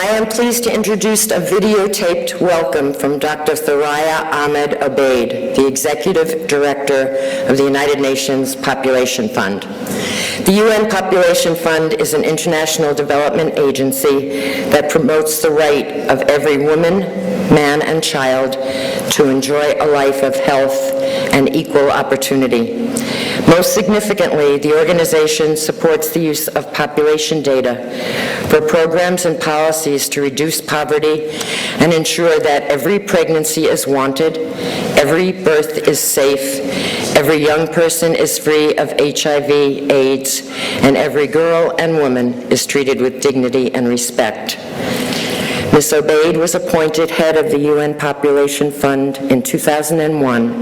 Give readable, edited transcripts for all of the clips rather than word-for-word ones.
I am pleased to introduce a videotaped welcome from Dr. Thoraya Ahmed Obaid, the Executive Director of the United Nations Population Fund. The UN Population Fund is an international development agency that promotes the right of every woman, man, and child to enjoy a life of health and equal opportunity. Most significantly, the organization supports the use of population data for programs and policies to reduce poverty and ensure that every pregnancy is wanted, every birth is safe, every young person is free of HIV, AIDS, and every girl and woman is treated with dignity and respect. Ms. Obaid was appointed head of the UN Population Fund in 2001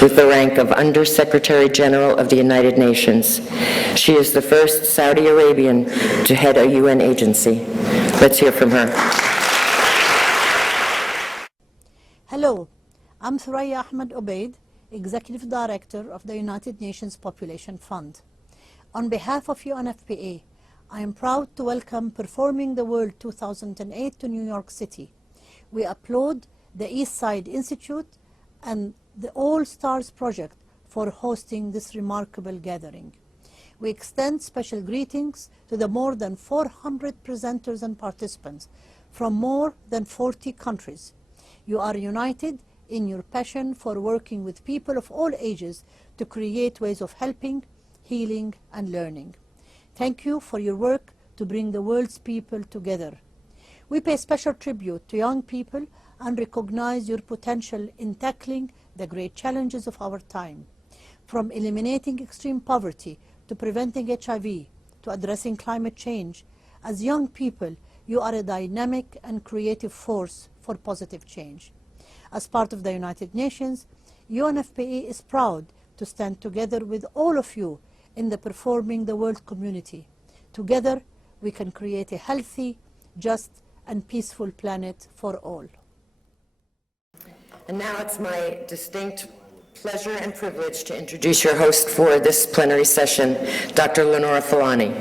with the rank of Under-Secretary General of the United Nations. She is the first Saudi Arabian to head a UN agency. Let's hear from her. Hello, I'm Thoraya Ahmed Obaid, Executive Director of the United Nations Population Fund. On behalf of UNFPA, I am proud to welcome Performing the World 2008 to New York City. We applaud the East Side Institute and the All Stars Project for hosting this remarkable gathering. We extend special greetings to the more than 400 presenters and participants from more than 40 countries. You are united in your passion for working with people of all ages to create ways of helping, healing, and learning. Thank you for your work to bring the world's people together. We pay special tribute to young people and recognize your potential in tackling the great challenges of our time. From eliminating extreme poverty to preventing HIV to addressing climate change, as young people, you are a dynamic and creative force for positive change. As part of the United Nations, UNFPA is proud to stand together with all of you in the Performing the World community. Together, we can create a healthy, just, and peaceful planet for all. And now it's my distinct pleasure and privilege to introduce your host for this plenary session, Dr. Lenora Fulani.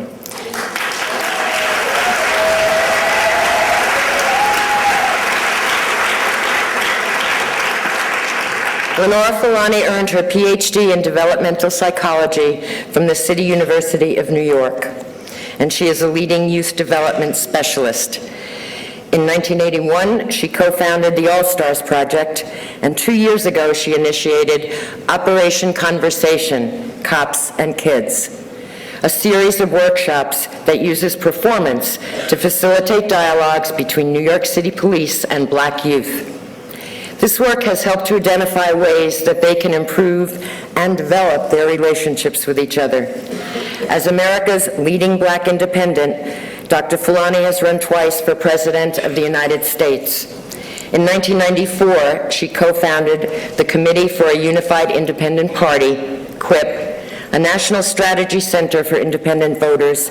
Lenora Fulani earned her PhD in developmental psychology from the City University of New York, and she is a leading youth development specialist. In 1981, she co-founded the All Stars Project, and 2 years ago she initiated Operation Conversation, Cops and Kids, a series of workshops that uses performance to facilitate dialogues between New York City police and Black youth. This work has helped to identify ways that they can improve and develop their relationships with each other. As America's leading Black independent, Dr. Fulani has run twice for President of the United States. In 1994, she co-founded the Committee for a Unified Independent Party, QUIP, a national strategy center for independent voters,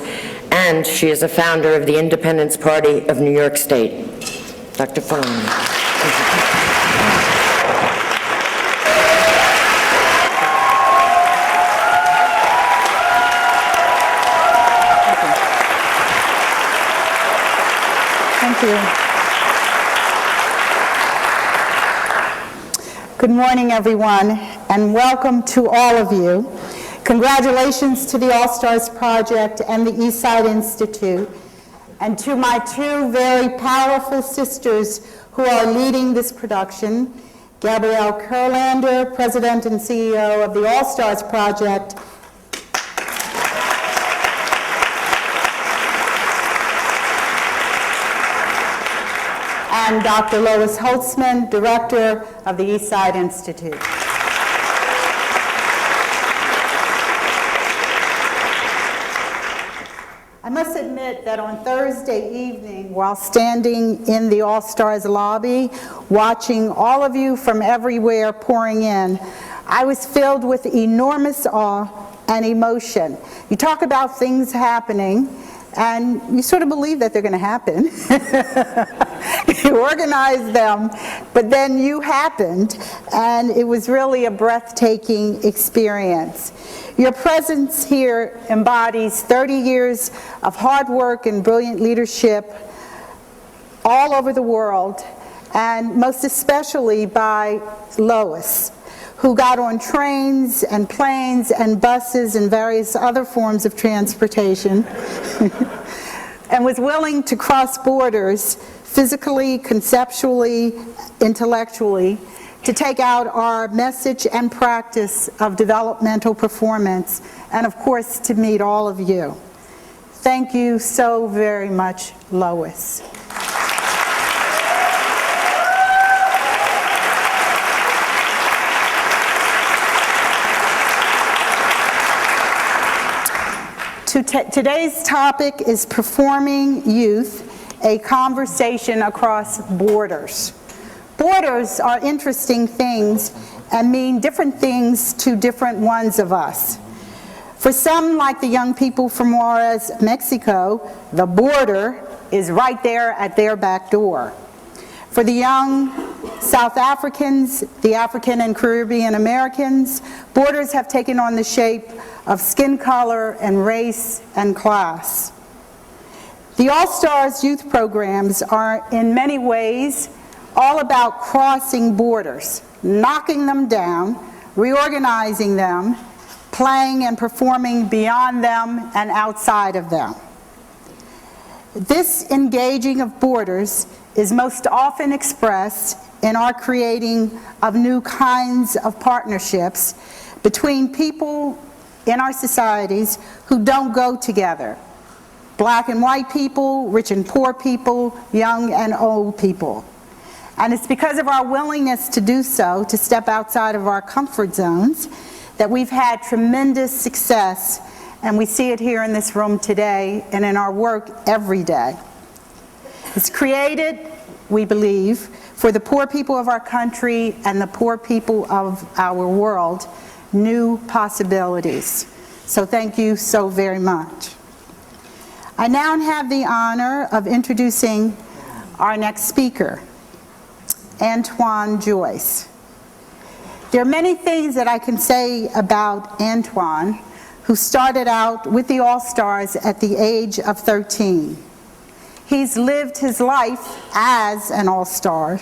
and she is a founder of the Independence Party of New York State. Dr. Fulani. Thank you. Good morning, everyone, and welcome to all of you. Congratulations to the All Stars Project and the East Side Institute, and to my two very powerful sisters who are leading this production, Gabrielle Kurlander, President and CEO of the All Stars Project, and Dr. Lois Holtzman, Director of the East Side Institute. I must admit that on Thursday evening, while standing in the All Stars lobby, watching all of you from everywhere pouring in, I was filled with enormous awe and emotion. You talk about things happening, and you sort of believe that they're going to happen. You organize them, but then you happened, and it was really a breathtaking experience. Your presence here embodies 30 years of hard work and brilliant leadership all over the world, and most especially by Lois, who got on trains and planes and buses and various other forms of transportation and was willing to cross borders physically, conceptually, intellectually, to take out our message and practice of developmental performance, and of course to meet all of you. Thank you so very much, Lois. Today's topic is Performing Youth, a conversation across borders. Borders are interesting things and mean different things to different ones of us. For some, like the young people from Juarez, Mexico, the border is right there at their back door. For the young South Africans, the African and Caribbean Americans, borders have taken on the shape of skin color and race and class. The All-Stars youth programs are in many ways all about crossing borders, knocking them down, reorganizing them, playing and performing beyond them and outside of them. This engaging of borders is most often expressed in our creating of new kinds of partnerships between people in our societies who don't go together. Black and white people, rich and poor people, young and old people. And it's because of our willingness to do so, to step outside of our comfort zones, that we've had tremendous success, and we see it here in this room today and in our work every day. It's created, we believe, for the poor people of our country and the poor people of our world, new possibilities. So thank you so very much. I now have the honor of introducing our next speaker, Antoine Joyce. There are many things that I can say about Antoine, who started out with the All-Stars at the age of 13. He's lived his life as an All-Star,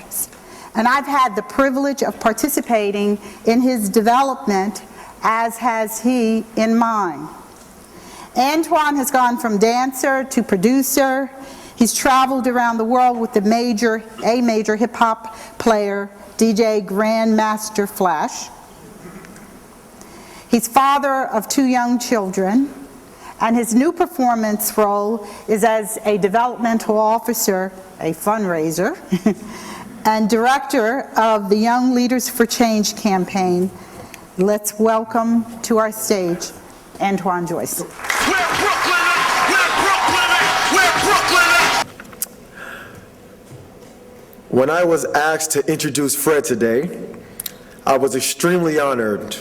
and I've had the privilege of participating in his development, as has he in mine. Antoine has gone from dancer to producer. He's traveled around the world with a major hip-hop player, DJ Grandmaster Flash. He's father of 2 young children, and his new performance role is as a developmental officer, a fundraiser, and director of the Young Leaders for Change campaign. Let's welcome to our stage, Antoine Joyce. When I was asked to introduce Fred today, I was extremely honored.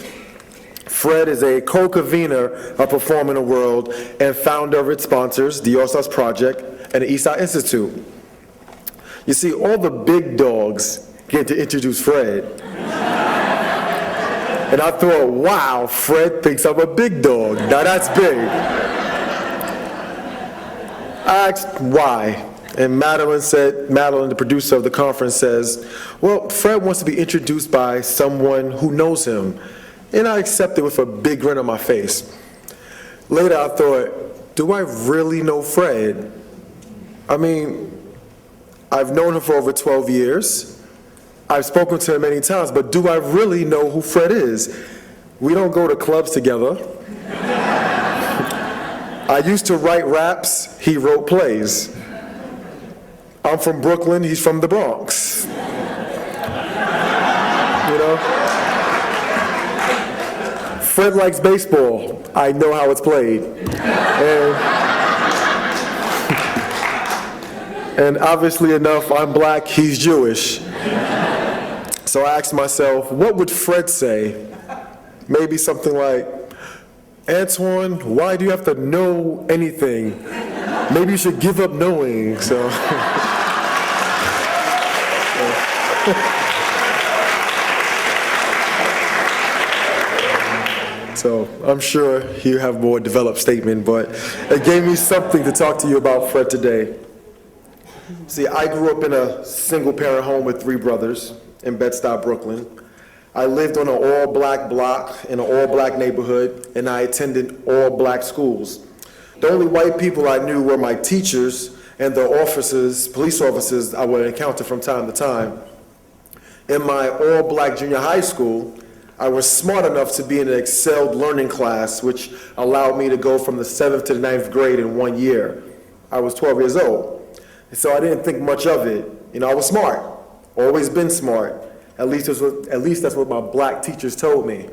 Fred is a co-convener of Performing the World and founder of its sponsors, the All-Stars Project and the Eastside Institute. You see, all the big dogs get to introduce Fred. And I thought, wow, Fred thinks I'm a big dog. Now that's big. I asked why. And Madeline, the producer of the conference, says, well, Fred wants to be introduced by someone who knows him. And I accepted with a big grin on my face. Later I thought, do I really know Fred? I mean, I've known him for over 12 years. I've spoken to him many times, but do I really know who Fred is? We don't go to clubs together. I used to write raps, he wrote plays. I'm from Brooklyn, he's from the Bronx. You know? Fred likes baseball. I know how it's played. And obviously enough, I'm black, he's Jewish. So I asked myself, what would Fred say? Maybe something like, Antoine, why do you have to know anything? Maybe you should give up knowing. So I'm sure you have a more developed statement, but it gave me something to talk to you about Fred today. See, I grew up in a single-parent home with 3 brothers in Bed-Stuy, Brooklyn. I lived on an all-black block in an all-black neighborhood, and I attended all-black schools. The only white people I knew were my teachers and the officers, police officers I would encounter from time to time. In my all-black junior high school, I was smart enough to be in an excelled learning class, which allowed me to go from the 7th to the 9th grade in 1 year. I was 12 years old, and so I didn't think much of it. You know, I was smart, always been smart. At least that's what my black teachers told me.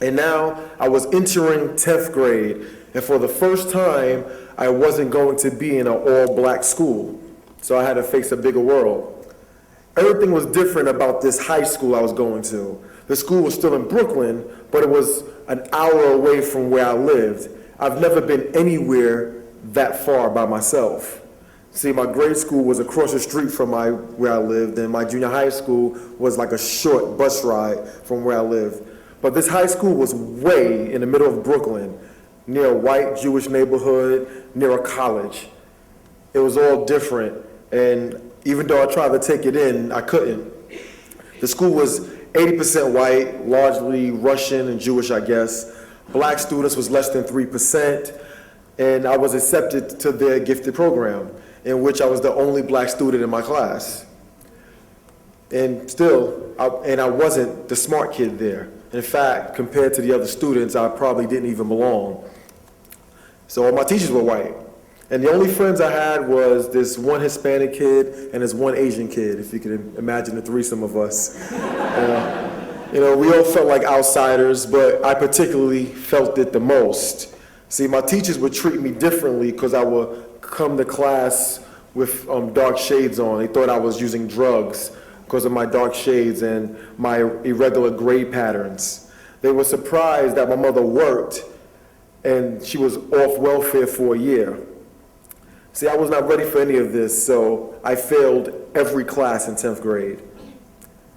And now I was entering 10th grade, and for the first time, I wasn't going to be in an all-black school, so I had to face a bigger world. Everything was different about this high school I was going to. The school was still in Brooklyn, but it was an hour away from where I lived. I've never been anywhere that far by myself. See, my grade school was across the street from where I lived, and my junior high school was like a short bus ride from where I lived. But this high school was way in the middle of Brooklyn, near a white Jewish neighborhood, near a college. It was all different, and even though I tried to take it in, I couldn't. The school was 80% white, largely Russian and Jewish, I guess. Black students was less than 3%, and I was accepted to their gifted program, in which I was the only black student in my class. And still, I wasn't the smart kid there. In fact, compared to the other students, I probably didn't even belong. So all my teachers were white. And the only friends I had was this one Hispanic kid and this one Asian kid, if you can imagine the threesome of us. You know, we all felt like outsiders, but I particularly felt it the most. See, my teachers would treat me differently because I would come to class with dark shades on. They thought I was using drugs because of my dark shades and my irregular grade patterns. They were surprised that my mother worked and she was off welfare for a year. See, I was not ready for any of this, so I failed every class in 10th grade.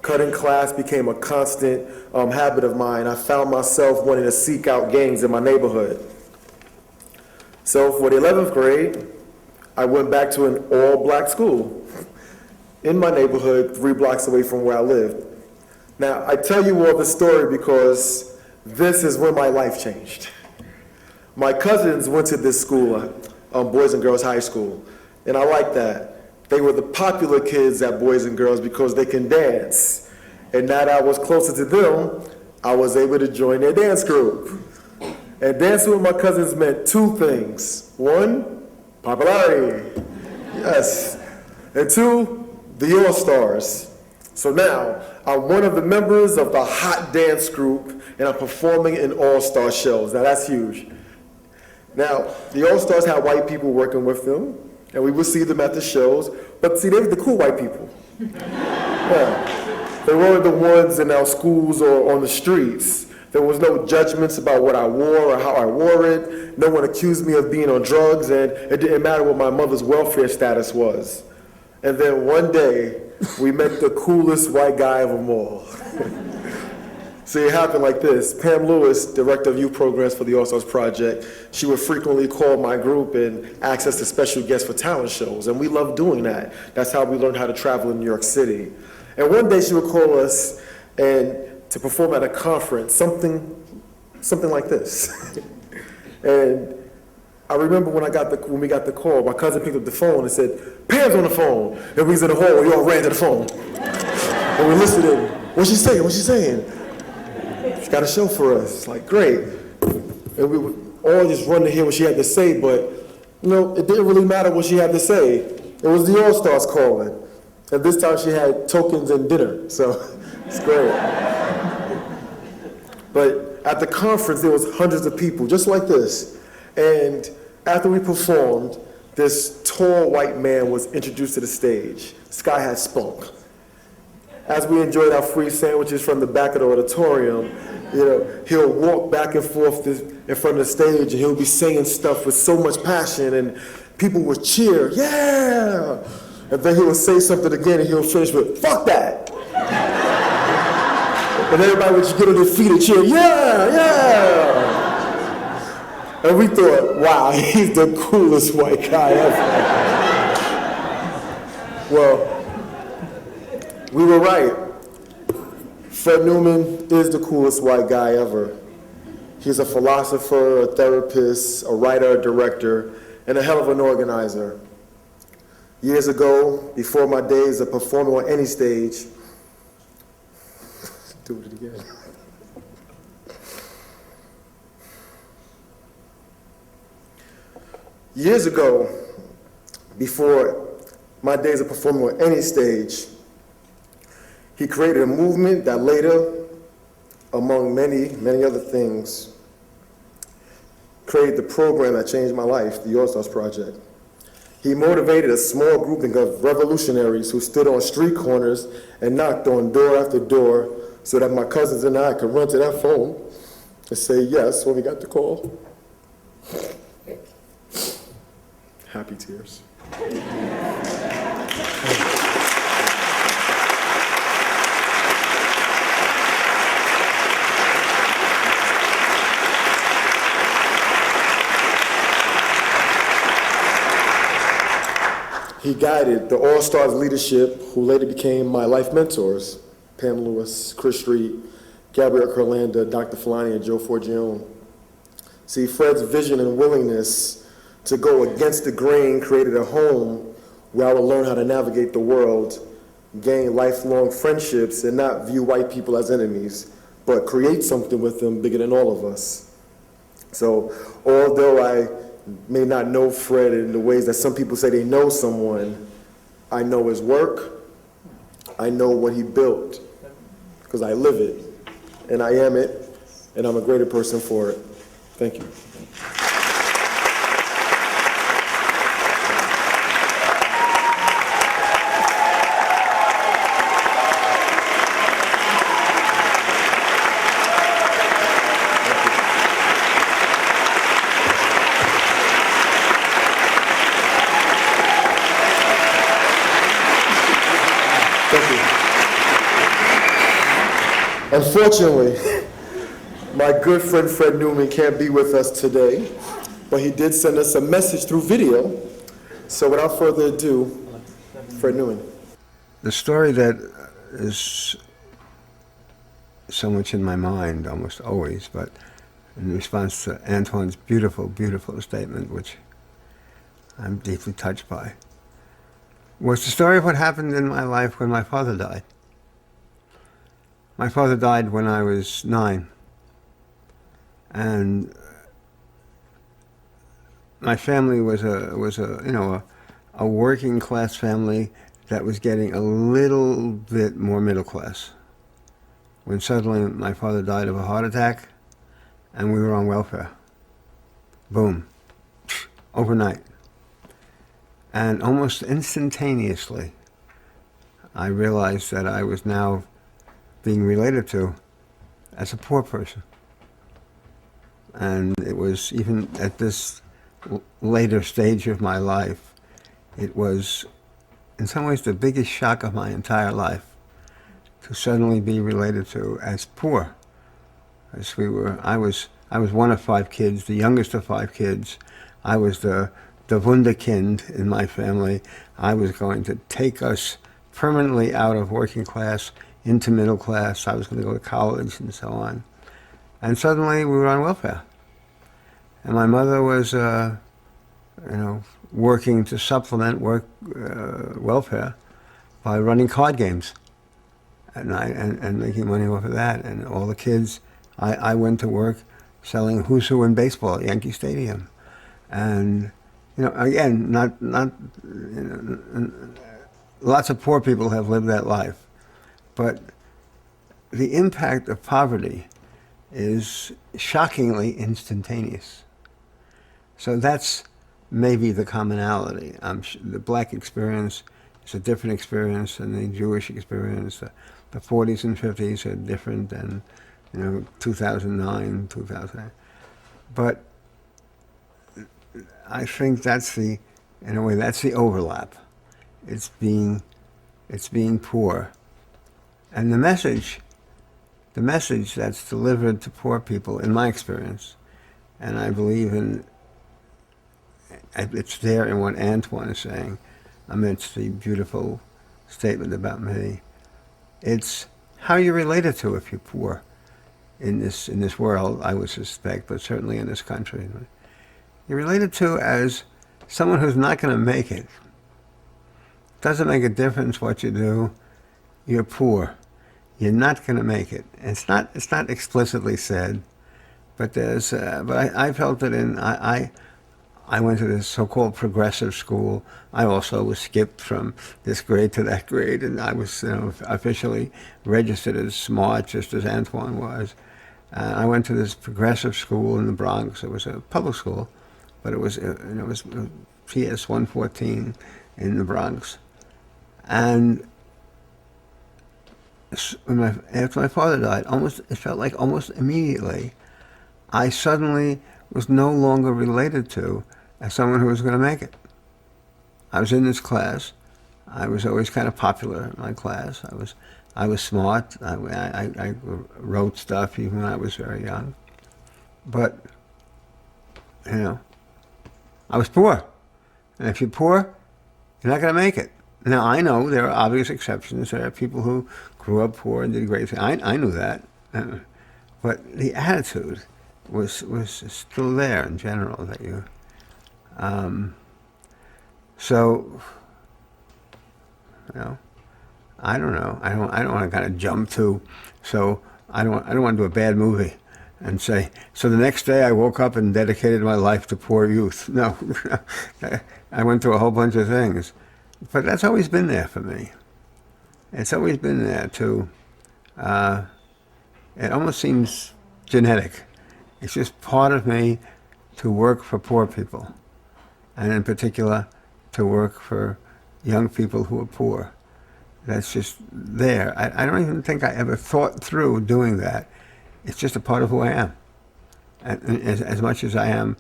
Cutting class became a constant habit of mine. I found myself wanting to seek out gangs in my neighborhood. So for the 11th grade, I went back to an all-black school in my neighborhood, 3 blocks away from where I lived. Now, I tell you all this story because this is when my life changed. My cousins went to this school, Boys and Girls High School, and I liked that. They were the popular kids at Boys and Girls because they can dance. And now that I was closer to them, I was able to join their dance group. And dancing with my cousins meant 2 things. 1, popularity, yes. And 2, the All-Stars. So now, I'm one of the members of the hot dance group, and I'm performing in All-Star shows. Now that's huge. Now, the All-Stars had white people working with them, and we would see them at the shows, but see, they were the cool white people. Yeah. They weren't the ones in our schools or on the streets. There was no judgments about what I wore or how I wore it. No one accused me of being on drugs, and it didn't matter what my mother's welfare status was. And then one day, we met the coolest white guy of them all. See, it happened like this. Pam Lewis, director of youth programs for the All-Stars Project, she would frequently call my group and ask us to special guests for talent shows, and we loved doing that. That's how we learned how to travel in New York City. And one day she would call us and to perform at a conference, something like this. And I remember when we got the call, my cousin picked up the phone and said, "Pam's on the phone." And we was in the hall, we all ran to the phone. And we listened in. What's she saying? What's she saying? She got a show for us. Like, great. And we would all just run to hear what she had to say, but you know, it didn't really matter what she had to say. It was the All-Stars calling. And this time she had tokens and dinner, so it's great. But at the conference, there was hundreds of people, just like this. And after we performed, this tall white man was introduced to the stage. This guy had spunk. As we enjoyed our free sandwiches from the back of the auditorium, you know, he'll walk back and forth in front of the stage, and he'll be saying stuff with so much passion, and people would cheer, "Yeah!" And then he would say something again, and he'll finish with, "Fuck that!" And everybody would just get on their feet and cheer, "Yeah, yeah!" And we thought, wow, he's the coolest white guy ever. Well, we were right. Fred Newman is the coolest white guy ever. He's a philosopher, a therapist, a writer, a director, and a hell of an organizer. Years ago, before my days of performing on any stage, do it again. Years ago, before my days of performing on any stage, he created a movement that later, among many, many other things, created the program that changed my life, the All-Stars Project. He motivated a small grouping of revolutionaries who stood on street corners and knocked on door after door so that my cousins and I could run to that phone and say yes when we got the call. Happy tears. He guided the All-Stars leadership who later became my life mentors, Pam Lewis, Chris Street, Gabrielle Curlanda, Dr. Fulani, and Joe Forgione. See, Fred's vision and willingness to go against the grain created a home where I would learn how to navigate the world, gain lifelong friendships, and not view white people as enemies, but create something with them bigger than all of us. So, although I may not know Fred in the ways that some people say they know someone, I know his work, I know what he built, because I live it, and I am it, and I'm a greater person for it. Thank you. Unfortunately, my good friend Fred Newman can't be with us today, but he did send us a message through video. So without further ado, Fred Newman. The story that is so much in my mind, almost always, but in response to Antoine's beautiful, beautiful statement, which I'm deeply touched by, was the story of what happened in my life when my father died. My father died when I was 9, and my family was a working class family that was getting a little bit more middle class. When suddenly my father died of a heart attack, and we were on welfare. Boom, overnight, and almost instantaneously, I realized that I was now being related to as a poor person. And it was, even at this later stage of my life, it was in some ways the biggest shock of my entire life to suddenly be related to as poor. As I was one of 5 kids, the youngest of 5 kids. I was the wunderkind in my family. I was going to take us permanently out of working class into middle class. I was going to go to college and so on. And suddenly we were on welfare. And my mother was, working to supplement welfare by running card games at night and making money off of that. And all the kids, I went to work selling Who's Who in baseball at Yankee Stadium. And, again, lots of poor people have lived that life. But the impact of poverty is shockingly instantaneous. So that's maybe the commonality. The black experience is a different experience than the Jewish experience. The 40s and 50s are different than, 2009, 2000. But I think that's in a way, that's the overlap. It's being poor. And the message that's delivered to poor people, in my experience, and I believe it's there in what Antoine is saying, amidst the beautiful statement about me. It's how you're related to if you're poor in this world, I would suspect, but certainly in this country. You're related to as someone who's not going to make it. Doesn't make a difference what you do. You're poor. You're not going to make it. It's not explicitly said, but there's. But I felt it in. I went to this so-called progressive school. I also was skipped from this grade to that grade, and I was, officially registered as smart, just as Antoine was. I went to this progressive school in the Bronx. It was a public school, but it was PS 114 in the Bronx. And after my father died, it felt like almost immediately, I suddenly was no longer related to as someone who was going to make it. I was in this class. I was always kind of popular in my class. I was smart. I wrote stuff even when I was very young. But, I was poor. And if you're poor, you're not going to make it. Now, I know there are obvious exceptions. There are people who grew up poor and did great things. I knew that. But the attitude was still there in general that you. So, I don't know. I don't want to kind of jump to. So I don't want to do a bad movie and say. So the next day I woke up and dedicated my life to poor youth. No, I went through a whole bunch of things, but that's always been there for me. It's always been there too. It almost seems genetic. It's just part of me to work for poor people, and in particular, to work for young people who are poor. That's just there. I don't even think I ever thought through doing that. It's just a part of who I am. And as much as I am,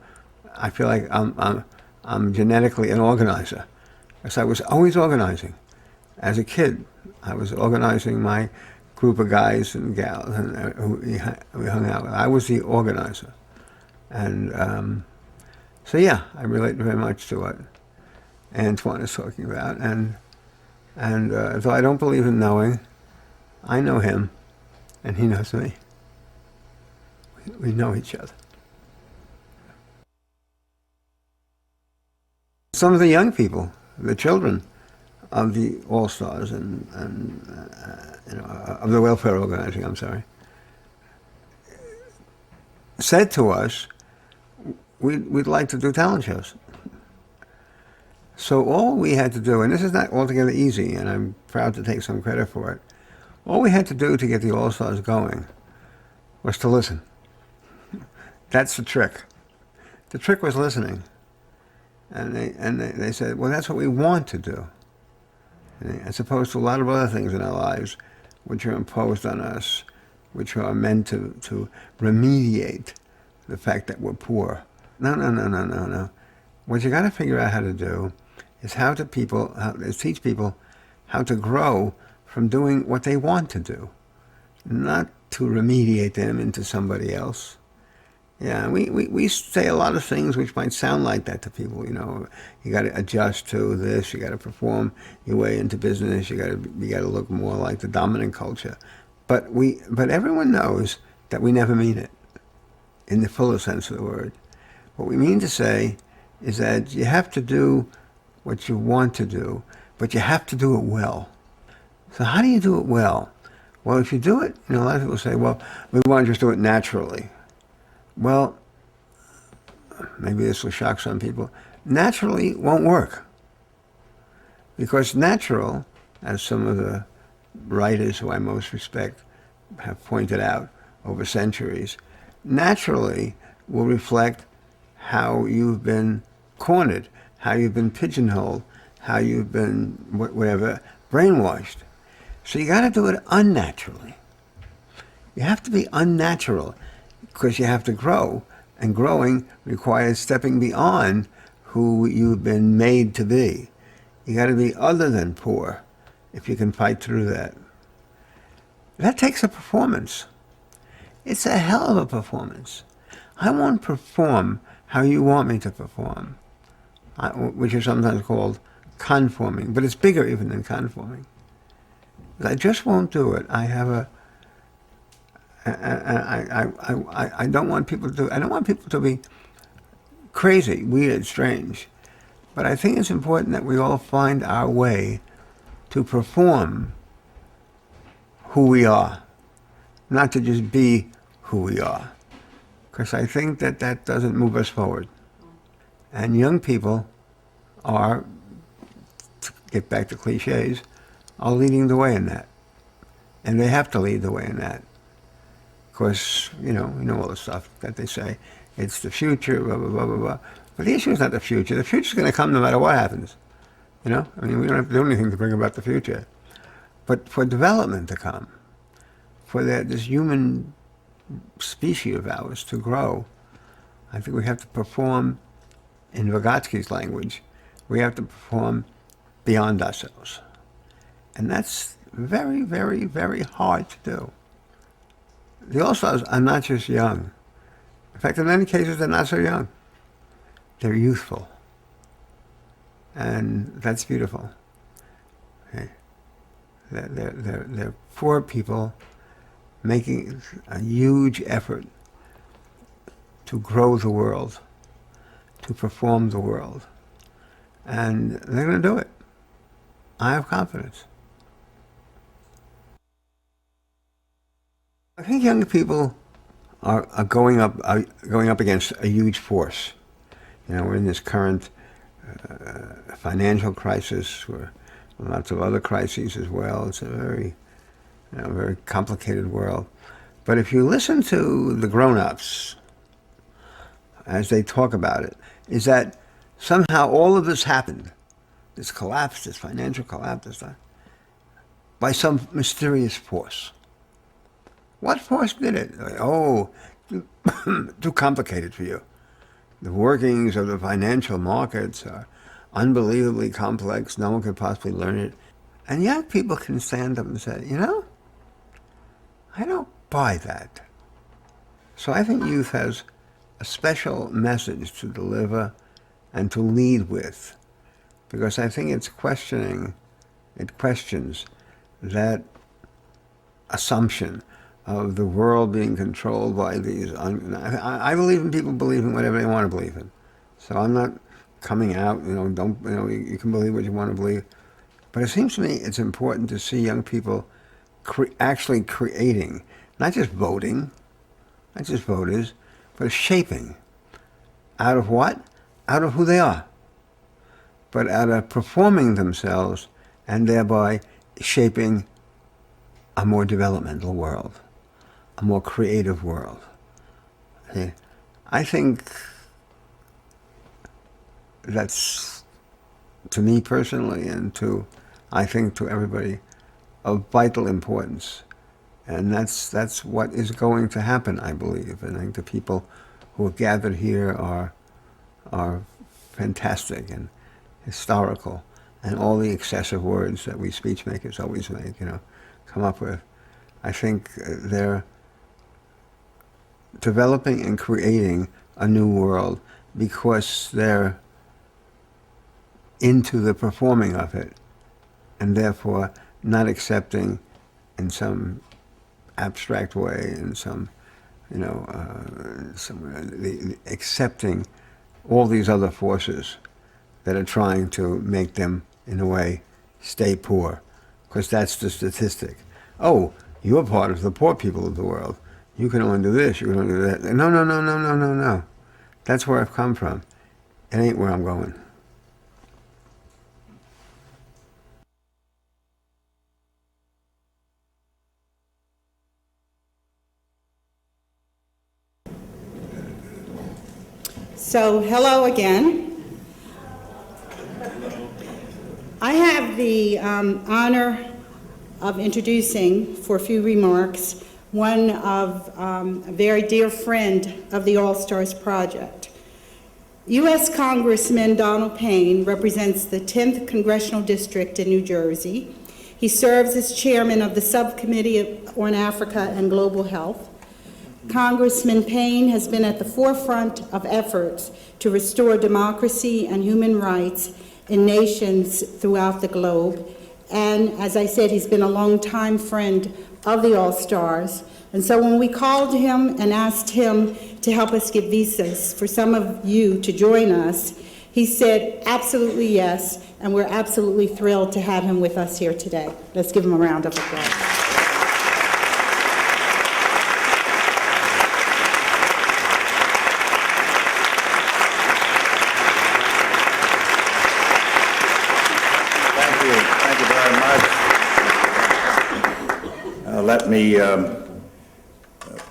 I feel like I'm genetically an organizer. Because I was always organizing. As a kid, I was organizing my group of guys and gals who we hung out with. I was the organizer. And so yeah, I relate very much to what Antoine is talking about. And though I don't believe in knowing, I know him, and he knows me. We know each other. Some of the young people, the children of the All-Stars and of the welfare organizing, I'm sorry, said to us, we'd like to do talent shows. So all we had to do, and this is not altogether easy, and I'm proud to take some credit for it, all we had to do to get the All-Stars going was to listen. That's the trick. The trick was listening. And they said, well, that's what we want to do. As opposed to a lot of other things in our lives, which are imposed on us, which are meant to remediate the fact that we're poor. No. What you got to figure out how to do is teach people how to grow from doing what they want to do, not to remediate them into somebody else. Yeah, we say a lot of things which might sound like that to people. You got to adjust to this. You got to perform your way into business. You got to look more like the dominant culture. But everyone knows that we never mean it, in the fuller sense of the word. What we mean to say is that you have to do what you want to do, but you have to do it well. So how do you do it well? Well, if you do it, a lot of people say, well, we want to just do it naturally. Well, maybe this will shock some people. Naturally won't work. Because natural, as some of the writers who I most respect have pointed out over centuries, naturally will reflect how you've been cornered, how you've been pigeonholed, how you've been, whatever, brainwashed. So you got to do it unnaturally. You have to be unnatural because you have to grow, and growing requires stepping beyond who you've been made to be. You got to be other than poor if you can fight through that. That takes a performance. It's a hell of a performance. I won't perform how you want me to perform, which is sometimes called conforming, but it's bigger even than conforming. I just won't do it. I have I don't want people to be crazy, weird, strange. But I think it's important that we all find our way to perform who we are, not to just be who we are. Because I think that that doesn't move us forward. And young people are, to get back to cliches, are leading the way in that. And they have to lead the way in that. Of course, you know all the stuff that they say. It's the future, blah, blah, blah, blah, blah. But the issue is not the future. The future's going to come no matter what happens. You know? I mean, we don't have to do anything to bring about the future. But for development to come, for this human species of ours to grow, I think we have to perform, in Vygotsky's language, we have to perform beyond ourselves. And that's very, very, very hard to do. The All-Stars are not just young. In fact, in many cases, they're not so young. They're youthful. And that's beautiful. Okay. They're poor people making a huge effort to grow the world, to perform the world. And they're going to do it. I have confidence. I think young people are going up against a huge force. You know, we're in this current financial crisis, where lots of other crises as well. It's a very complicated world. But if you listen to the grown-ups as they talk about it, is that somehow all of this happened, this collapse, this financial collapse, this time, by some mysterious force. What force did it? Oh, too complicated for you. The workings of the financial markets are unbelievably complex. No one could possibly learn it. And young people can stand up and say, you know, I don't buy that. So I think youth has a special message to deliver and to lead with, because I think it questions that assumption of the world being controlled by these. I believe in people believing whatever they want to believe in. So I'm not coming out, you can believe what you want to believe. But it seems to me it's important to see young people actually creating, not just voting, not just voters, but shaping. Out of what? Out of who they are. But out of performing themselves and thereby shaping a more developmental world, a more creative world. Okay? I think that's, to me personally, and I think to everybody, of vital importance. And that's what is going to happen, I believe. And I think the people who are gathered here are fantastic and historical, and all the excessive words that we speech makers always make, come up with. I think they're developing and creating a new world because they're into the performing of it, and therefore not accepting in some abstract way, in some, accepting all these other forces that are trying to make them, in a way, stay poor, because that's the statistic. Oh, you're part of the poor people of the world. You can only do this, you can only do that. No. That's where I've come from. It ain't where I'm going. So, hello again. I have the honor of introducing, for a few remarks, one of a very dear friend of the All-Stars Project. U.S. Congressman Donald Payne represents the 10th Congressional District in New Jersey. He serves as chairman of the Subcommittee on Africa and Global Health. Congressman Payne has been at the forefront of efforts to restore democracy and human rights in nations throughout the globe. And as I said, he's been a longtime friend of the All-Stars. And so when we called him and asked him to help us get visas for some of you to join us, he said absolutely yes, and we're absolutely thrilled to have him with us here today. Let's give him a round of applause. Thank you very much. Let me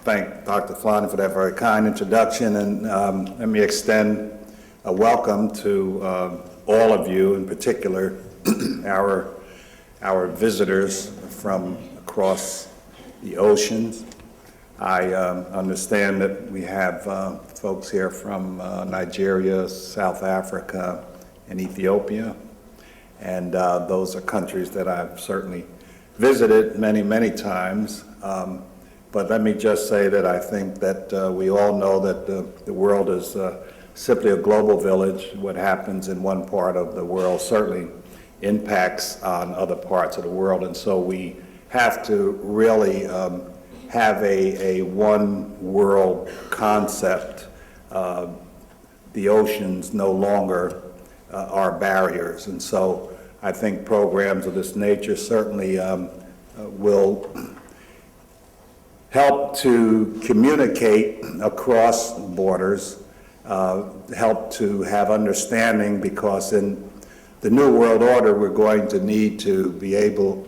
thank Dr. Fulani for that very kind introduction, and let me extend a welcome to all of you, in particular our visitors from across the oceans. I understand that we have folks here from Nigeria, South Africa, and Ethiopia, and those are countries that I've certainly visited many, many times. But let me just say that I think that we all know that the world is simply a global village. What happens in one part of the world certainly impacts on other parts of the world, and so we have to really have a one world concept. The oceans no longer are barriers, and so I think programs of this nature certainly will help to communicate across borders, help to have understanding, because in the New World Order we're going to need to be able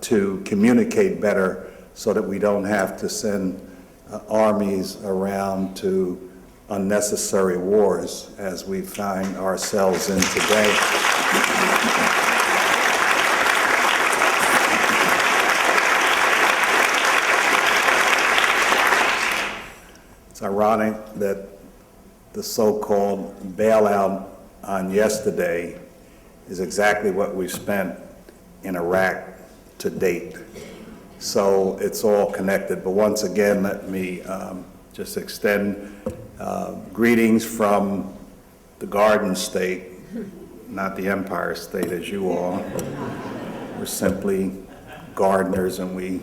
to communicate better so that we don't have to send armies around to unnecessary wars as we find ourselves in today. It's ironic that the so-called bailout on yesterday is exactly what we've spent in Iraq to date. So it's all connected. But once again, let me just extend greetings from the Garden State, not the Empire State as you all. We're simply gardeners, and we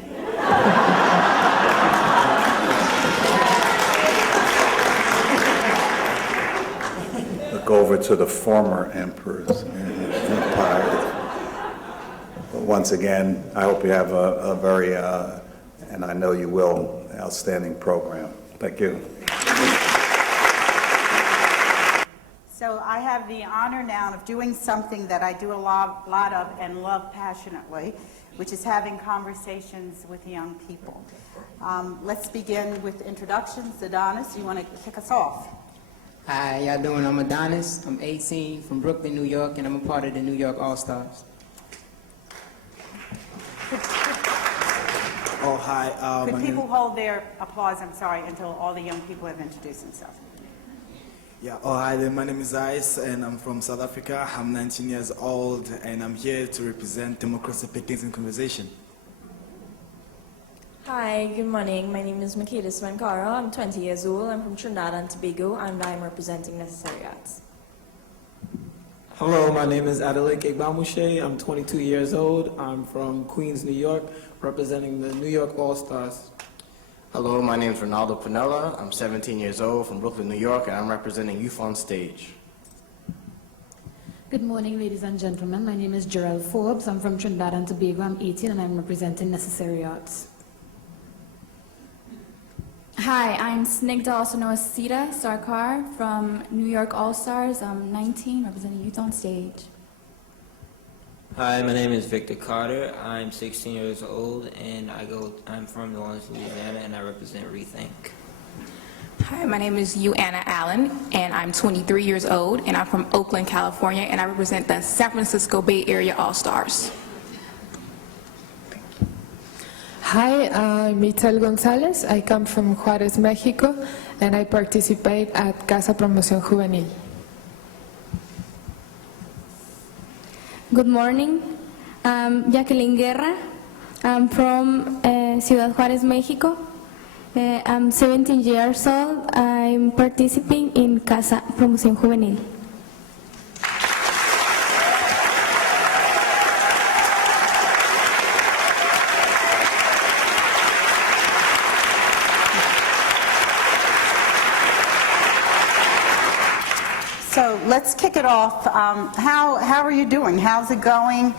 look over to the former emperors and empires. But once again, I hope you have a very, and I know you will, outstanding program. Thank you. So I have the honor now of doing something that I do a lot of and love passionately, which is having conversations with young people. Let's begin with introductions. Adonis, you want to kick us off? Hi, y'all doing? I'm Adonis. I'm 18, from Brooklyn, New York, and I'm a part of the New York All-Stars. Oh, hi. Could people hold their applause, I'm sorry, until all the young people have introduced themselves? Yeah. Oh, hi there. My name is Ice, and I'm from South Africa. I'm 19 years old, and I'm here to represent Democracy Picnics and Conversation. Hi, good morning. My name is Makeda Swankara. I'm 20 years old. I'm from Trinidad and Tobago, and I'm representing Necessary Arts. Hello, my name is Adeleke Igbamushe. I'm 22 years old. I'm from Queens, New York, representing the New York All-Stars. Hello, my name is Ronaldo Pinella. I'm 17 years old from Brooklyn, New York, and I'm representing Youth on Stage. Good morning, ladies and gentlemen. My name is Gerald Forbes. I'm from Trinidad and Tobago. I'm 18, and I'm representing Necessary Arts. Hi, I'm Snigdha, also known as Sita Sarkar from New York All-Stars. I'm 19, representing Youth on Stage. Hi, my name is Victor Carter. I'm 16 years old, and I'm from New Orleans, Louisiana, and I represent Rethink. Hi, my name is Anna Allen, and I'm 23 years old, and I'm from Oakland, California, and I represent the San Francisco Bay Area All-Stars. Hi, I'm Michelle Gonzalez. I come from Juárez, Mexico, and I participate at Casa Promoción Juvenil. Good morning. I'm Jacqueline Guerra. I'm from Ciudad Juárez, Mexico. I'm 17 years old. I'm participating in Casa Promoción Juvenil. let's kick it off. How are you doing? How's it going?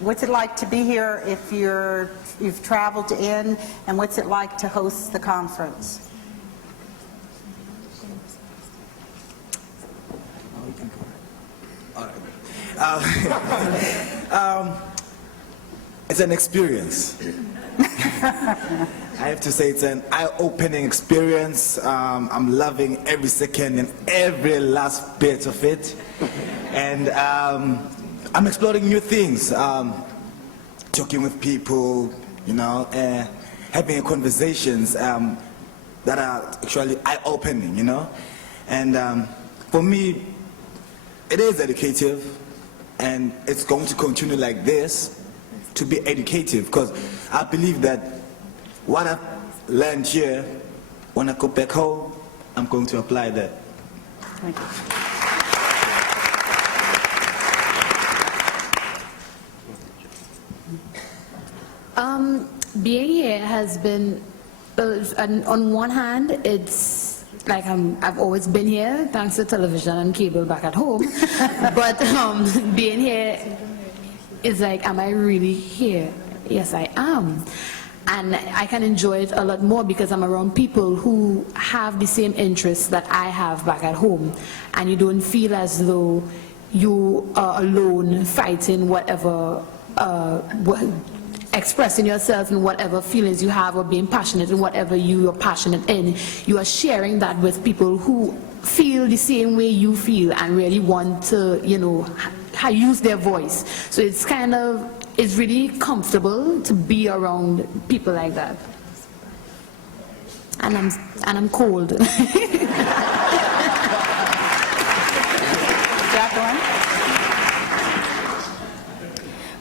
What's it like to be here if you've traveled in, and what's it like to host the conference? It's an experience. I have to say it's an eye-opening experience. I'm loving every second and every last bit of it. And I'm exploring new things, talking with people, you know, having conversations that are actually eye-opening, you know. And for me, it is educative, and it's going to continue like this to be educative, because I believe that what I've learned here, when I go back home, I'm going to apply that. Thank you. Being here has been, on one hand, it's like I've always been here thanks to television and cable back at home, but being here is like, am I really here? Yes, I am. And I can enjoy it a lot more because I'm around people who have the same interests that I have back at home, and you don't feel as though you are alone fighting whatever, expressing yourself in whatever feelings you have, or being passionate in whatever you are passionate in. You are sharing that with people who feel the same way you feel and really want to, you know, use their voice. So it's kind of, it's really comfortable to be around people like that. And I'm cold.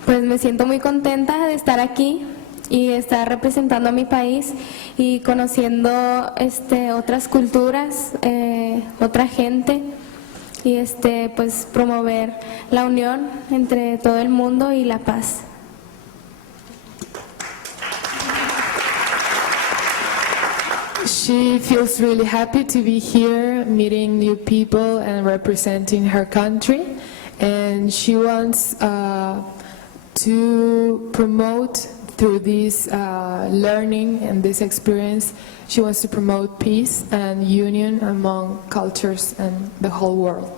Pues me siento muy contenta de estar aquí y estar representando a mi país y conociendo otras culturas, otra gente, y pues promover la unión entre todo el mundo y la paz. She feels really happy to be here, meeting new people and representing her country, and she wants to promote through this learning and this experience, she wants to promote peace and union among cultures and the whole world.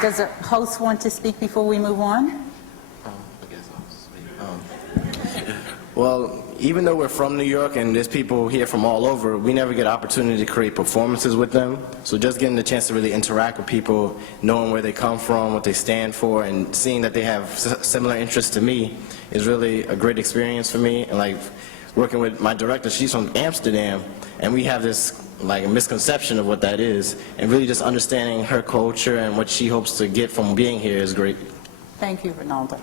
Does the host want to speak before we move on? Well, even though we're from New York and there's people here from all over, we never get an opportunity to create performances with them. So just getting the chance to really interact with people, knowing where they come from, what they stand for, and seeing that they have similar interests to me is really a great experience for me. And like working with my director, she's from Amsterdam, and we have this like a misconception of what that is, and really just understanding her culture and what she hopes to get from being here is great. Thank you, Ronaldo.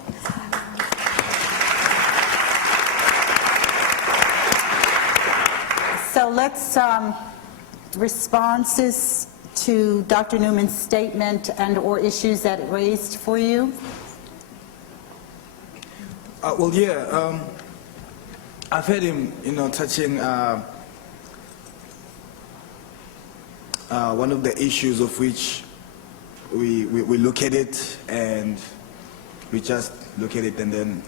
So let's responses to Dr. Newman's statement and or issues that it raised for you. Well, yeah, I've heard him, you know, touching one of the issues of which we look at it and we just look at it and then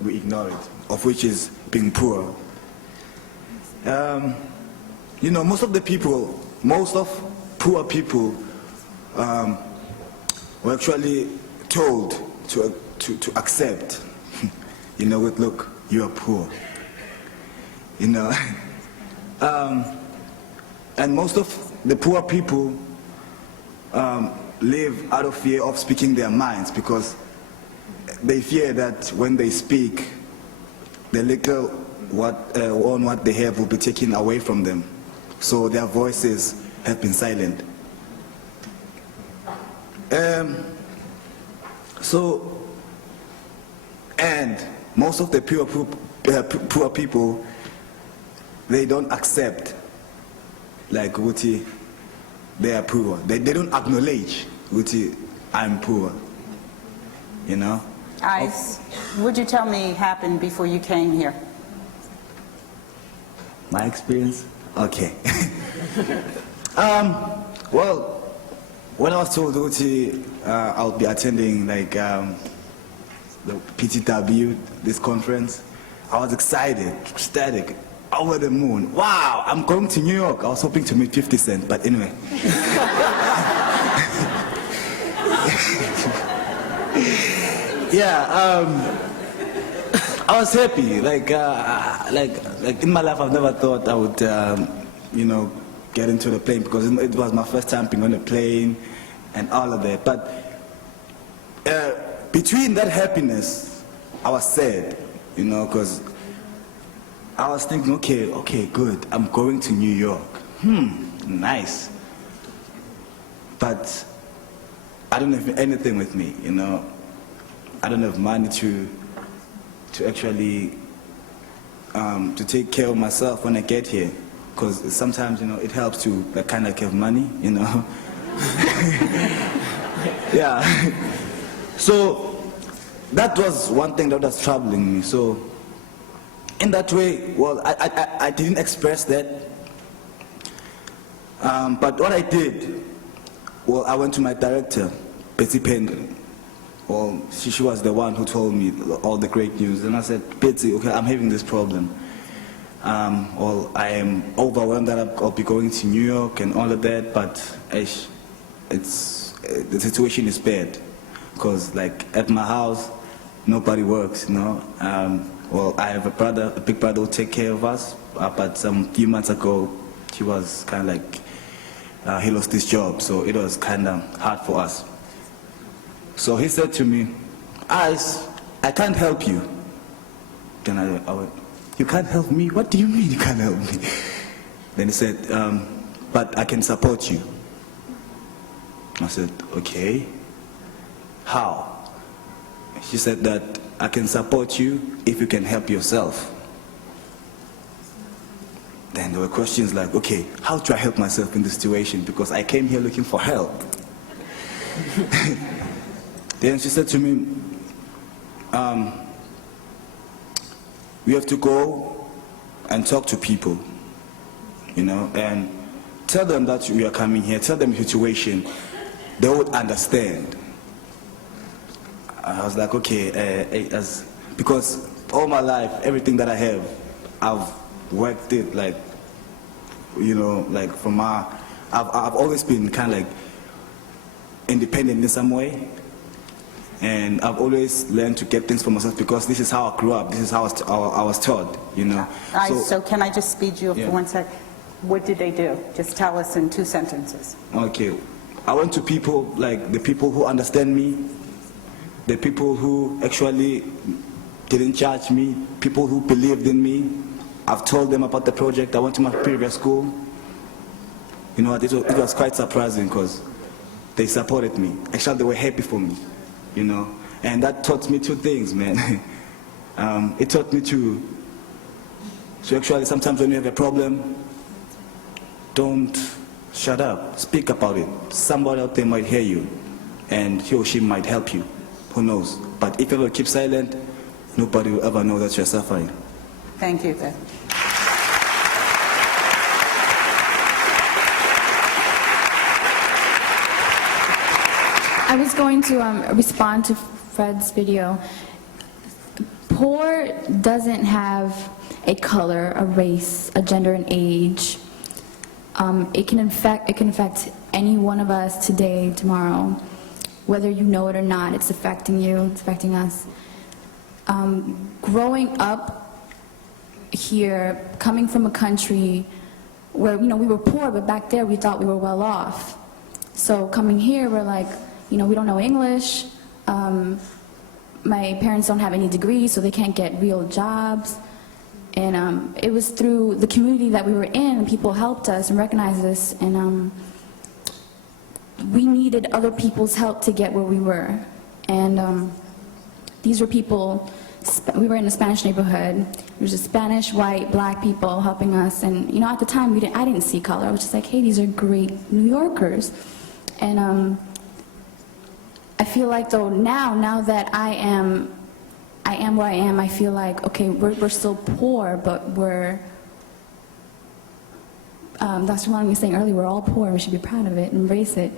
we ignore it, of which is being poor. You know, most of poor people were actually told to accept, you know, look, you are poor, you know. And most of the poor people live out of fear of speaking their minds, because they fear that when they speak, the little what they have will be taken away from them. So their voices have been silent. And most of the poor people, they don't accept, like, Wuti, they are poor. They don't acknowledge, Wuti, I'm poor, you know? Ice, would you tell me happened before you came here? My experience? Okay. Well, when I was told I'll be attending like the PTW, this conference, I was excited, ecstatic, over the moon. Wow, I'm going to New York. I was hoping to meet 50 Cent, but anyway. Yeah, I was happy. Like in my life, I've never thought I would, get into the plane because it was my first time being on a plane and all of that. But between that happiness, I was sad, because I was thinking, okay, good. I'm going to New York. Nice. But I don't have anything with me, I don't have money to actually to take care of myself when I get here, because sometimes it helps to kind of have money, Yeah. So that was one thing that was troubling me. So in that way, well, I didn't express that, but what I did, well, I went to my director, Betsy Pendle. Well, she was the one who told me all the great news. And I said, Betsy, okay, I'm having this problem. Well, I am overwhelmed that I'll be going to New York and all of that, but the situation is bad. Because at my house, nobody works, Well, I have a big brother who take care of us, but some few months ago, he was kind of he lost his job, so it was kind of hard for us. So he said to me, Ice, I can't help you. Then I went, you can't help me? What do you mean you can't help me? Then he said, but I can support you. I said, okay. How? She said that I can support you if you can help yourself. Then there were questions like, okay, how do I help myself in this situation? Because I came here looking for help. Then she said to me, we have to go and talk to people, and tell them that we are coming here, tell them the situation, they would understand. I was like, okay, because all my life, everything that I have, I've worked it I've always been kind of independent in some way. And I've always learned to get things for myself because this is how I grew up. This is how I was taught, So can I just speed you up for 1 sec? What did they do? Just tell us in 2 sentences. Okay. I went to people, the people who understand me, the people who actually didn't judge me, people who believed in me. I've told them about the project. I went to my previous school. It was quite surprising because they supported me. Actually, they were happy for me. And that taught me 2 things, man. It taught me to actually sometimes when you have a problem, don't shut up, speak about it. Somebody out there might hear you, and he or she might help you, who knows. But if you ever keep silent, nobody will ever know that you're suffering. Thank you, then. I was going to respond to Fred's video. Poor doesn't have a color, a race, a gender, an age. It can affect any one of us today, tomorrow, whether you know it or not. It's affecting you. It's affecting us. Growing up here, coming from a country where we were poor, but back there we thought we were well off. So coming here, we're like, we don't know English. My parents don't have any degrees, so they can't get real jobs. And it was through the community that we were in, and people helped us and recognized us. And we needed other people's help to get where we were. And these were people, we were in a Spanish neighborhood. There was a Spanish, white, black people helping us. And at the time, I didn't see color. I was just like, hey, these are great New Yorkers. And I feel like though now that I am where I am, I feel like, okay, we're still poor, but we're Dr. Fulani was saying earlier, we're all poor. We should be proud of it, embrace it.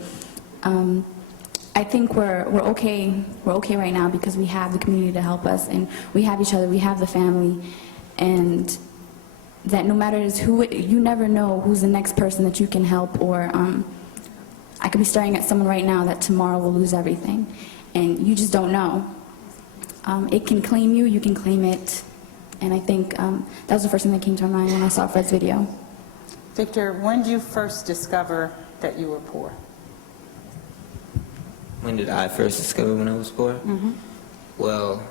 I think we're okay. We're okay right now because we have the community to help us, and we have each other. We have the family, and that no matter who, you never know who's the next person that you can help. Or I could be staring at someone right now that tomorrow will lose everything, and you just don't know. It can claim you. You can claim it, and I think that was the first thing that came to my mind when I saw Fred's video. Victor, when did you first discover that you were poor? When did I first discover when I was poor? Well,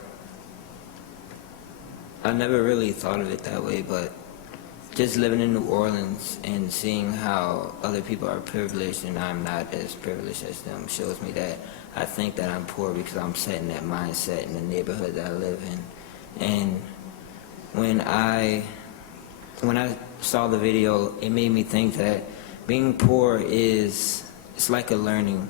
I never really thought of it that way, but just living in New Orleans and seeing how other people are privileged and I'm not as privileged as them shows me that I think that I'm poor because I'm set in that mindset in the neighborhood that I live in. And when I saw the video, it made me think that being poor it's like a learning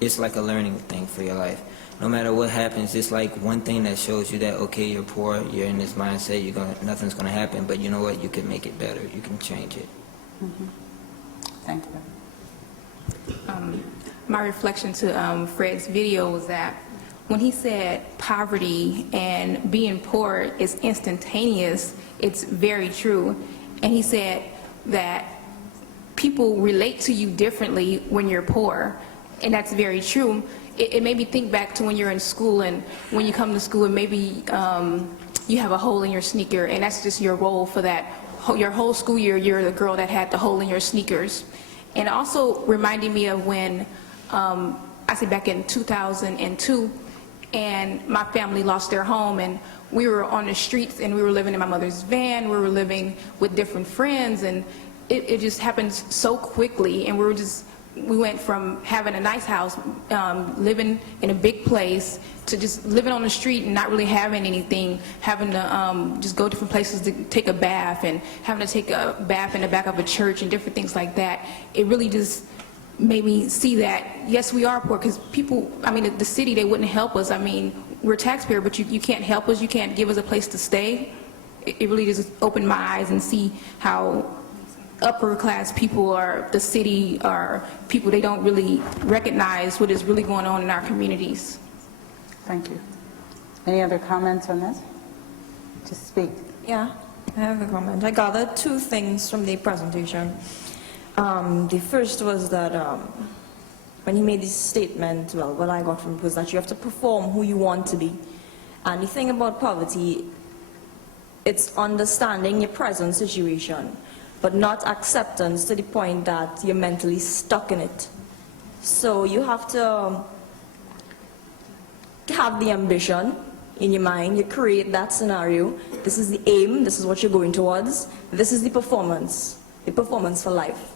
thing for your life. No matter what happens, it's like one thing that shows you that, okay, you're poor, you're in this mindset, nothing's gonna happen, but you know what, you can make it better, you can change it. Thank you. My reflection to Fred's video was that when he said poverty and being poor is instantaneous, it's very true. And he said that people relate to you differently when you're poor, and that's very true. It made me think back to when you're in school, and when you come to school and maybe you have a hole in your sneaker, and that's just your role for that. Your whole school year, you're the girl that had the hole in your sneakers. And also reminding me of when, I say back in 2002, and my family lost their home, and we were on the streets, and we were living in my mother's van, we were living with different friends, and it just happened so quickly, and we went from having a nice house, living in a big place, to just living on the street and not really having anything, having to just go different places to take a bath, and having to take a bath in the back of a church and different things like that. It really just made me see that, yes, we are poor, because people, I mean, the city, they wouldn't help us. I mean, we're taxpayers, but you can't help us, you can't give us a place to stay. It really just opened my eyes and see how upper class people or the city are people, they don't really recognize what is really going on in our communities. Thank you. Any other comments on this? To speak. Yeah, I have a comment. I gathered two things from the presentation. The first was that when he made this statement, well, what I got from it was that you have to perform who you want to be. And the thing about poverty, it's understanding your present situation, but not acceptance to the point that you're mentally stuck in it. So you have to have the ambition in your mind, you create that scenario, this is the aim, this is what you're going towards, this is the performance for life.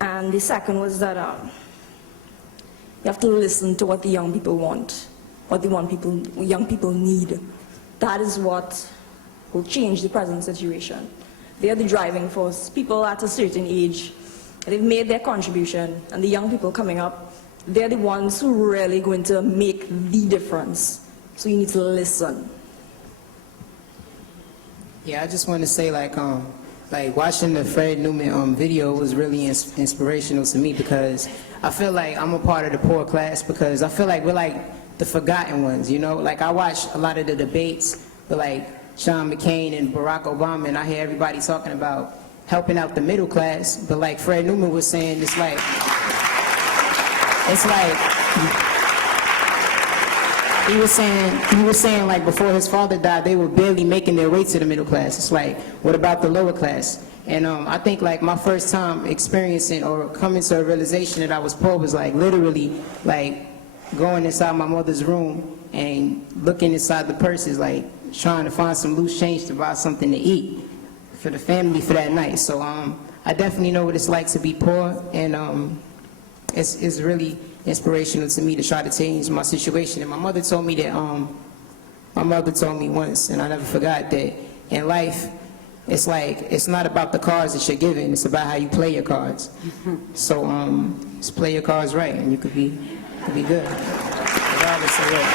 And the second was that you have to listen to what the young people want, what young people need. That is what will change the present situation. They are the driving force. People at a certain age, they've made their contribution, and the young people coming up, they're the ones who are really going to make the difference. So you need to listen. Yeah, I just want to say, like watching the Fred Newman video was really inspirational to me, because I feel like I'm a part of the poor class, because I feel like we're like the forgotten ones, you know? Like I watch a lot of the debates with like Sean McCain and Barack Obama, and I hear everybody talking about helping out the middle class, but like Fred Newman was saying, it's like he was saying like before his father died, they were barely making their way to the middle class. It's like, what about the lower class? And I think like my first time experiencing or coming to a realization that I was poor was like literally like going inside my mother's room and looking inside the purses, like trying to find some loose change to buy something to eat for the family for that night. So I definitely know what it's like to be poor, and it's really inspirational to me to try to change my situation. And my mother told me once, and I never forgot, that in life, it's like, it's not about the cards that you're given, it's about how you play your cards. So just play your cards right, and you could be good, regardless of what.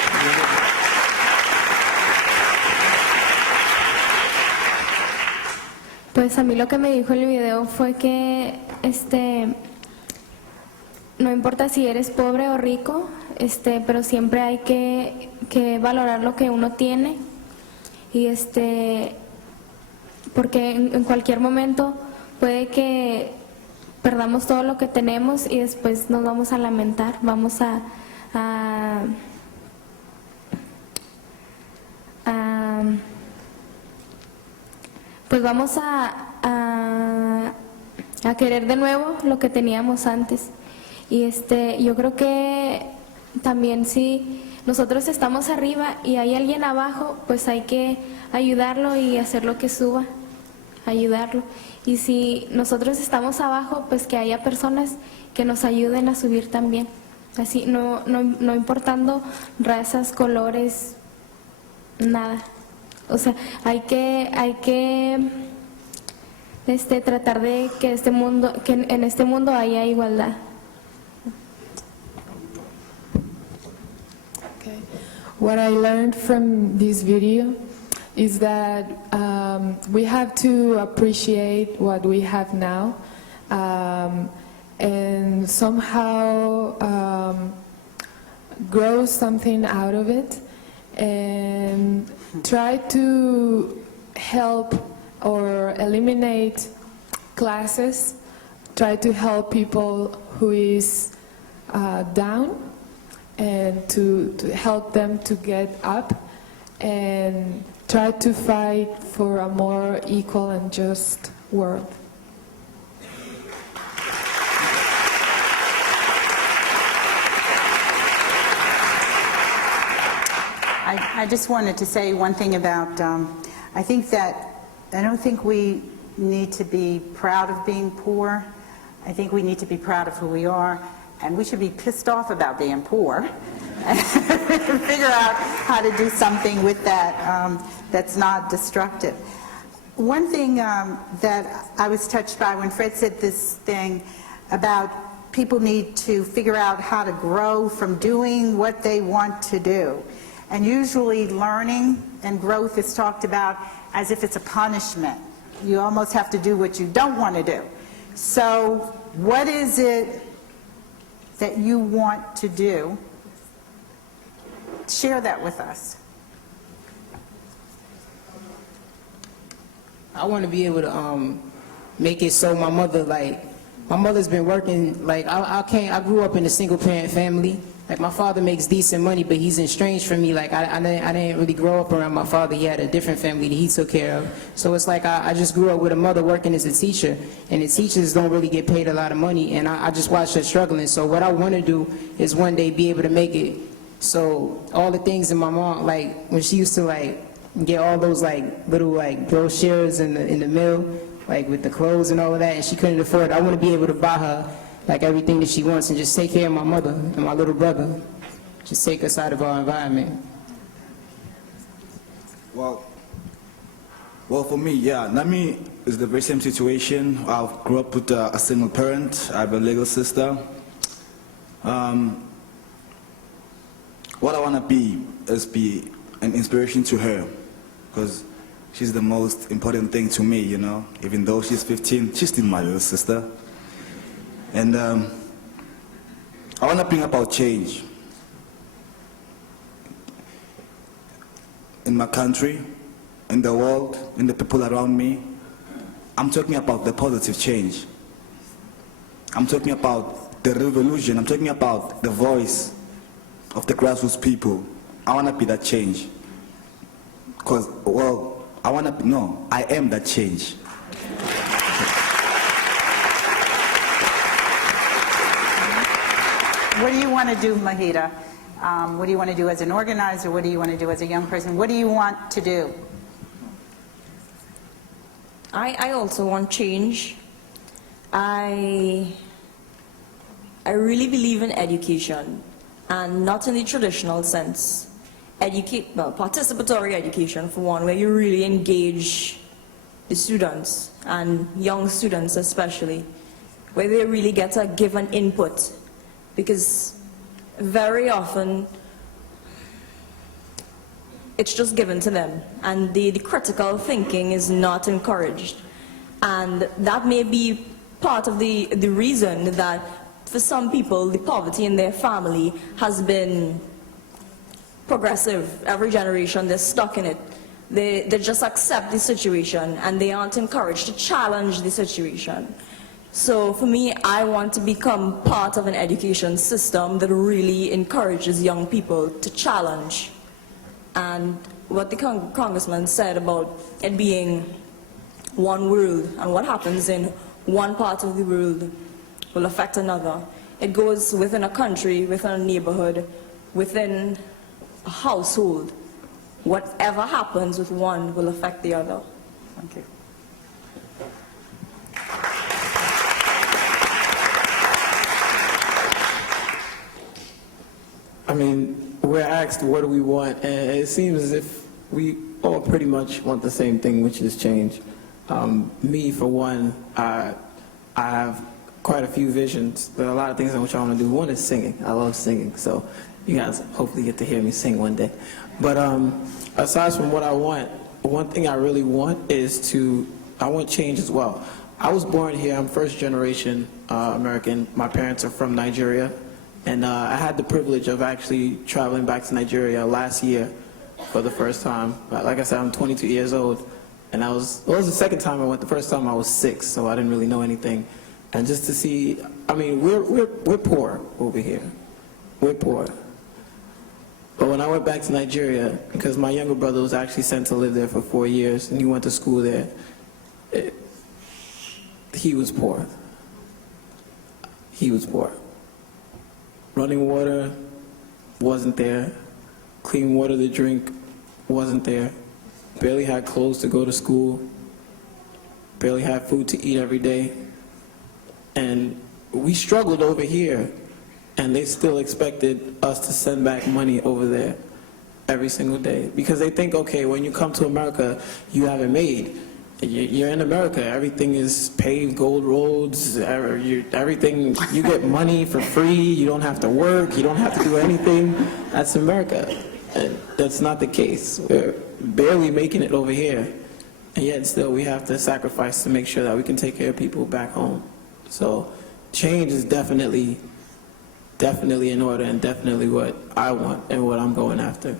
Pues a mí lo que me dijo el video fue que no importa si eres pobre o rico, pero siempre hay que valorar lo que uno tiene y porque en cualquier momento puede que perdamos todo lo que tenemos y después nos vamos a lamentar, vamos pues vamos a querer de nuevo lo que teníamos antes. Y yo creo que también si nosotros estamos arriba y hay alguien abajo, pues hay que ayudarlo y hacer lo que suba, ayudarlo. Y si nosotros estamos abajo, pues que haya personas que nos ayuden a subir también. Así, no importando razas, colores, nada. O sea, hay que tratar de que en este mundo haya igualdad. Okay. What I learned from this video is that we have to appreciate what we have now and somehow grow something out of it and try to help or eliminate classes, try to help people who is down and to help them to get up and try to fight for a more equal and just world. I just wanted to say one thing about, I don't think we need to be proud of being poor. I think we need to be proud of who we are, and we should be pissed off about being poor and figure out how to do something with that that's not destructive. One thing that I was touched by when Fred said this thing about people need to figure out how to grow from doing what they want to do. And usually learning and growth is talked about as if it's a punishment. You almost have to do what you don't want to do. So what is it that you want to do? Share that with us. I want to be able to make it so my mother's been working, like I grew up in a single parent family. Like my father makes decent money, but he's estranged from me. Like I didn't really grow up around my father. He had a different family that he took care of. So it's like I just grew up with a mother working as a teacher, and the teachers don't really get paid a lot of money, and I just watched her struggling. So what I want to do is one day be able to make it so all the things that my mom, like when she used to like get all those like little like brochures in the mail, like with the clothes and all of that, and she couldn't afford it. I want to be able to buy her like everything that she wants and just take care of my mother and my little brother. Just take us out of our environment. Well, for me, yeah, Nami is the very same situation. I grew up with a single parent. I have a legal sister. What I want to be is be an inspiration to her, because she's the most important thing to me, you know. Even though she's 15, she's still my little sister. And I want to bring about change in my country, in the world, in the people around me. I'm talking about the positive change. I'm talking about the revolution. I'm talking about the voice of the grassroots people. I want to be that change. Because, well, I am that change. What do you want to do, Mahita? What do you want to do as an organizer? What do you want to do as a young person? What do you want to do? I also want change. I really believe in education, and not in the traditional sense. Participatory education, for one, where you really engage the students, and young students especially, where they really get to give an input. Because very often it's just given to them, and the critical thinking is not encouraged. And that may be part of the reason that for some people, the poverty in their family has been progressive. Every generation, they're stuck in it. They just accept the situation and they aren't encouraged to challenge the situation. So for me, I want to become part of an education system that really encourages young people to challenge. And what the congressman said about it being one world, and what happens in one part of the world will affect another. It goes within a country, within a neighborhood, within a household. Whatever happens with one will affect the other. Thank you. I mean, we're asked what do we want, and it seems as if we all pretty much want the same thing, which is change. Me, for one, I have quite a few visions. There are a lot of things in which I want to do. One is singing. I love singing, so you guys hopefully get to hear me sing one day. But aside from what I want, one thing I really want is I want change as well. I was born here. I'm first generation American. My parents are from Nigeria, and I had the privilege of actually traveling back to Nigeria last year for the first time. Like I said, I'm 22 years old. And it was the second time I went. The first time I was 6, so I didn't really know anything. And just to see, I mean, we're poor over here. We're poor. But when I went back to Nigeria, because my younger brother was actually sent to live there for 4 years, and he went to school there, he was poor. He was poor. Running water wasn't there. Clean water to drink wasn't there. Barely had clothes to go to school, barely had food to eat every day. And we struggled over here, and they still expected us to send back money over there every single day. Because they think, okay, when you come to America, you have it made. You're in America, everything is paved, gold roads, everything, you get money for free, you don't have to work, you don't have to do anything. That's America. And that's not the case. We're barely making it over here, and yet still we have to sacrifice to make sure that we can take care of people back home. So change is definitely in order, and definitely what I want and what I'm going after.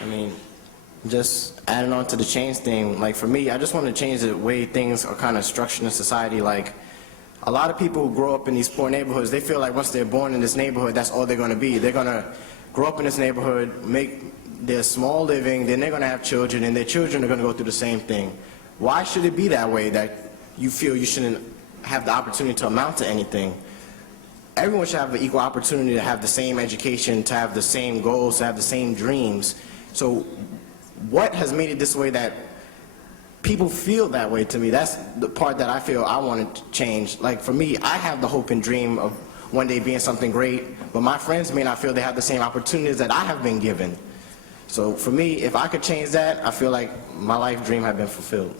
I mean, just adding on to the change thing, like for me, I just want to change the way things are kind of structured in society. Like, a lot of people who grow up in these poor neighborhoods, they feel like once they're born in this neighborhood, that's all they're going to be. They're going to grow up in this neighborhood, make their small living, then they're going to have children, and their children are going to go through the same thing. Why should it be that way, that you feel you shouldn't have the opportunity to amount to anything? Everyone should have an equal opportunity to have the same education, to have the same goals, to have the same dreams. So what has made it this way that people feel that way? To me, that's the part that I feel I want to change. Like for me, I have the hope and dream of one day being something great, but my friends may not feel they have the same opportunities that I have been given. So for me, if I could change that, I feel like my life dream had been fulfilled.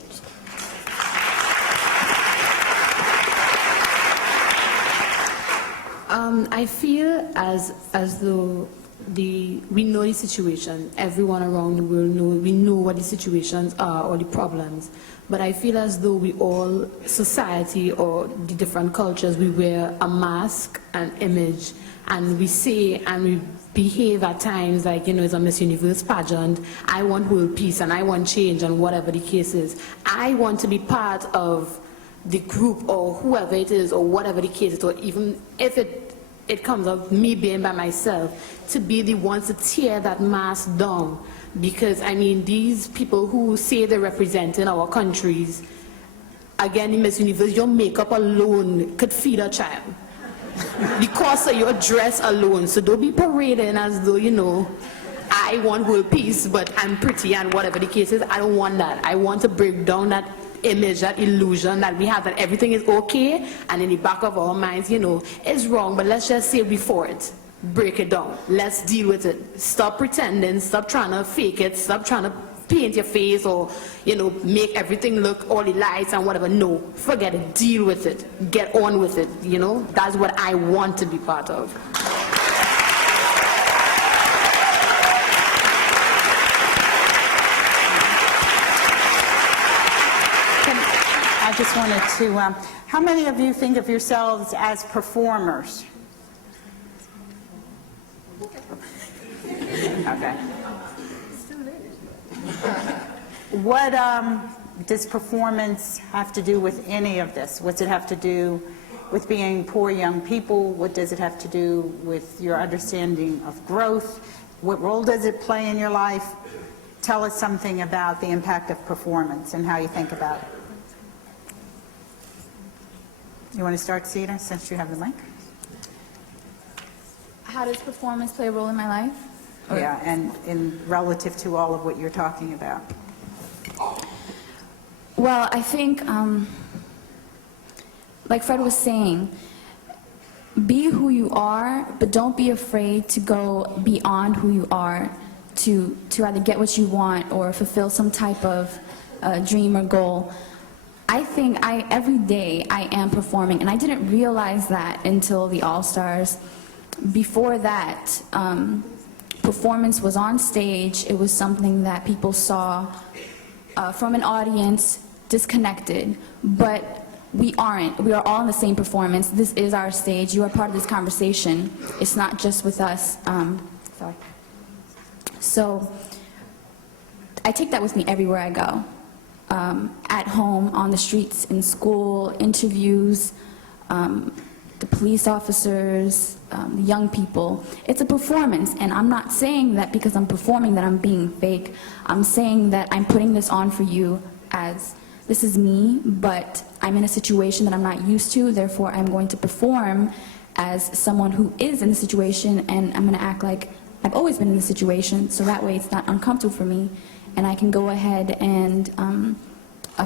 I feel as though we know the situation. Everyone around the world we know what the situations are or the problems. But I feel as though we all, society or the different cultures, we wear a mask, an image, and we say and we behave at times like, you know, it's a Miss Universe pageant. I want world peace and I want change and whatever the case is. I want to be part of the group or whoever it is or whatever the case is, or even if it comes of me being by myself, to be the ones to tear that mask down. Because, I mean, these people who say they're representing our countries, again, in Miss Universe, your makeup alone could feed a child. The cost of your dress alone. So don't be parading as though, you know, I want world peace, but I'm pretty and whatever the case is. I don't want that. I want to break down that image, that illusion that we have that everything is okay, and in the back of our minds, you know, it's wrong, but let's just say before it. Break it down. Let's deal with it. Stop pretending. Stop trying to fake it. Stop trying to paint your face or, you know, make everything look all the lights and whatever. No, forget it. Deal with it. Get on with it. You know, that's what I want to be part of. just wanted to, how many of you think of yourselves as performers? Okay. What does performance have to do with any of this? What's it have to do with being poor young people? What does it have to do with your understanding of growth? What role does it play in your life? Tell us something about the impact of performance and how you think about it. You want to start, Sita, since you have the mic? How does performance play a role in my life? Yeah, and in relative to all of what you're talking about. Well, I think, like Fred was saying, be who you are, but don't be afraid to go beyond who you are to either get what you want or fulfill some type of dream or goal. I think every day I am performing, and I didn't realize that until the All-Stars. Before that, performance was on stage. It was something that people saw from an audience disconnected, but we aren't. We are all in the same performance. This is our stage. You are part of this conversation. It's not just with us. Sorry. So I take that with me everywhere I go. At home, on the streets, in school, interviews, the police officers, the young people. It's a performance, and I'm not saying that because I'm performing that I'm being fake. I'm saying that I'm putting this on for you as this is me, but I'm in a situation that I'm not used to, therefore I'm going to perform as someone who is in the situation, and I'm going to act like I've always been in the situation, so that way it's not uncomfortable for me, and I can go ahead and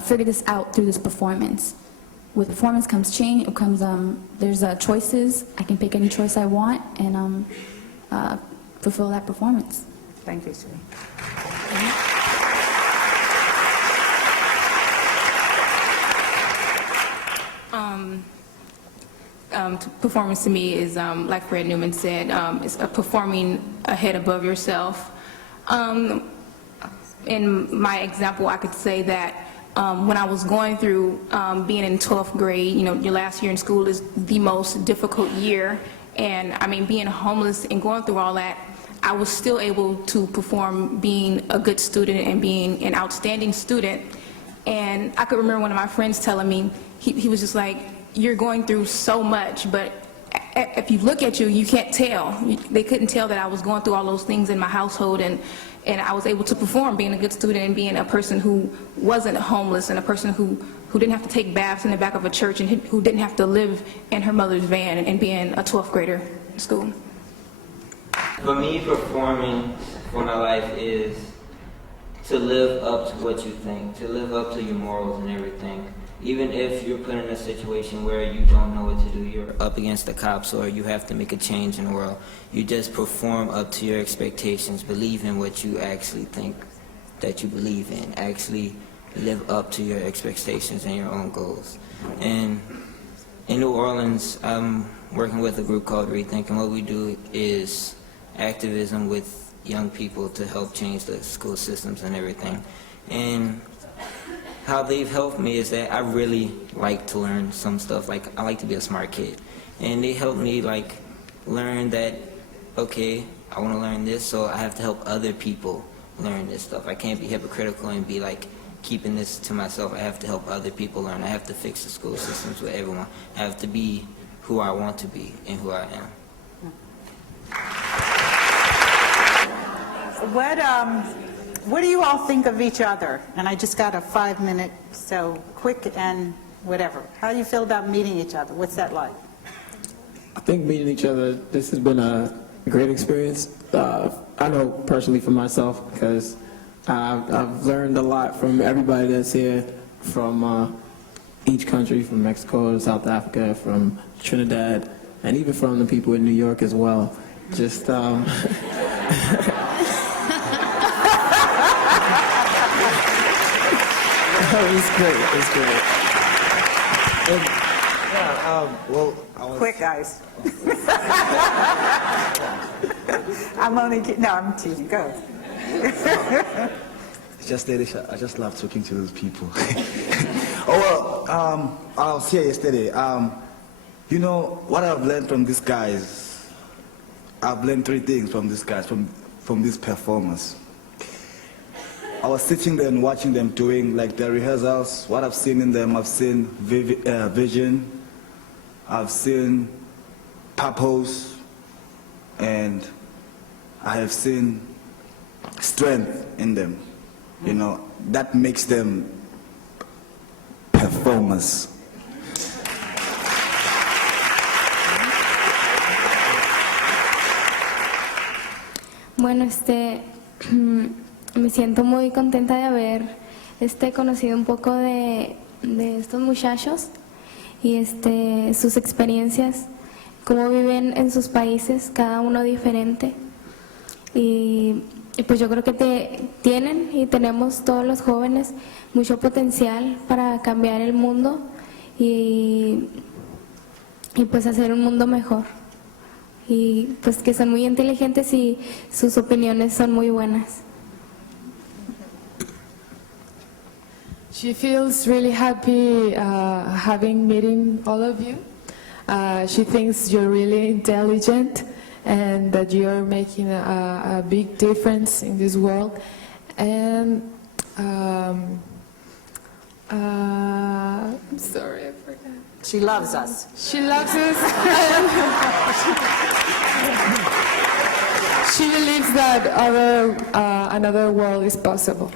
figure this out through this performance. With performance comes change, there's choices. I can pick any choice I want and fulfill that performance. Thank you, Sue. Performance to me is, like Fred Newman said, it's performing ahead above yourself. In my example, I could say that when I was going through being in 12th grade, you know, your last year in school is the most difficult year, and I mean, being homeless and going through all that, I was still able to perform being a good student and being an outstanding student. And I could remember one of my friends telling me, he was just like, you're going through so much, but if you look at you, you can't tell. They couldn't tell that I was going through all those things in my household, and I was able to perform being a good student and being a person who wasn't homeless and a person who didn't have to take baths in the back of a church and who didn't have to live in her mother's van and being a 12th grader in school. For me, performing for my life is to live up to what you think, to live up to your morals and everything. Even if you're put in a situation where you don't know what to do, you're up against the cops or you have to make a change in the world, you just perform up to your expectations, believe in what you actually think that you believe in, actually live up to your expectations and your own goals. And in New Orleans, I'm working with a group called Rethink, and what we do is activism with young people to help change the school systems and everything. And how they've helped me is that I really like to learn some stuff. Like, I like to be a smart kid. And they help me, like, learn that, okay, I want to learn this, so I have to help other people learn this stuff. I can't be hypocritical and be, like, keeping this to myself. I have to help other people learn. I have to fix the school systems with everyone. I have to be who I want to be and who I am. What do you all think of each other? And I just got a 5-minute, so quick and whatever. How do you feel about meeting each other? What's that like? I think meeting each other, this has been a great experience. I know personally for myself, because I've learned a lot from everybody that's here, from each country, from Mexico to South Africa, from Trinidad, and even from the people in New York as well. Just It's great. It's great. And, well, Quick, guys. I'm teasing. Go. I just love talking to those people. Oh, well, I was here yesterday. You know, what I've learned from these guys, I've learned 3 things from these guys, from these performers. I was sitting there and watching them doing like their rehearsals. What I've seen in them, I've seen vision, I've seen purpose, and I have seen strength in them. You know, that makes them performers. Bueno, me siento muy contenta de haber conocido un poco de estos muchachos y sus experiencias, cómo viven en sus países, cada uno diferente. Y pues yo creo que tienen y tenemos todos los jóvenes mucho potencial para cambiar el mundo y pues hacer un mundo mejor. Y pues que son muy inteligentes y sus opiniones son muy buenas. She feels really happy having meeting all of you. She thinks you're really intelligent and that you're making a big difference in this world. And I'm sorry, I forgot. She loves us. She loves us. She believes that another world is possible.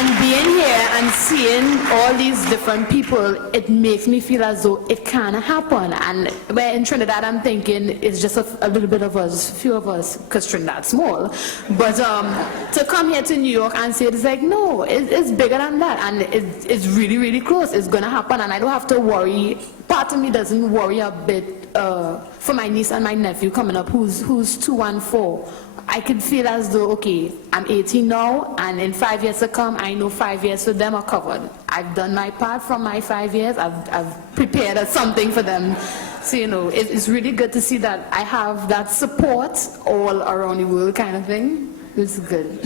And being here and seeing all these different people, it makes me feel as though it can happen. And where in Trinidad, I'm thinking it's just a little bit of us, few of us, because Trinidad's small. But to come here to New York and say it's like, no, it's bigger than that. And it's really, really close. It's going to happen. And I don't have to worry. Part of me doesn't worry a bit for my niece and my nephew coming up, who's 2 and 4. I could feel as though, okay, I'm 18 now, and in 5 years to come, I know 5 years for them are covered. I've done my part from my 5 years. I've prepared something for them. So, you know, it's really good to see that I have that support all around the world kind of thing. It's good.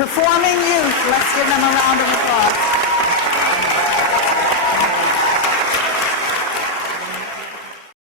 Performing youth, let's give them a round of applause.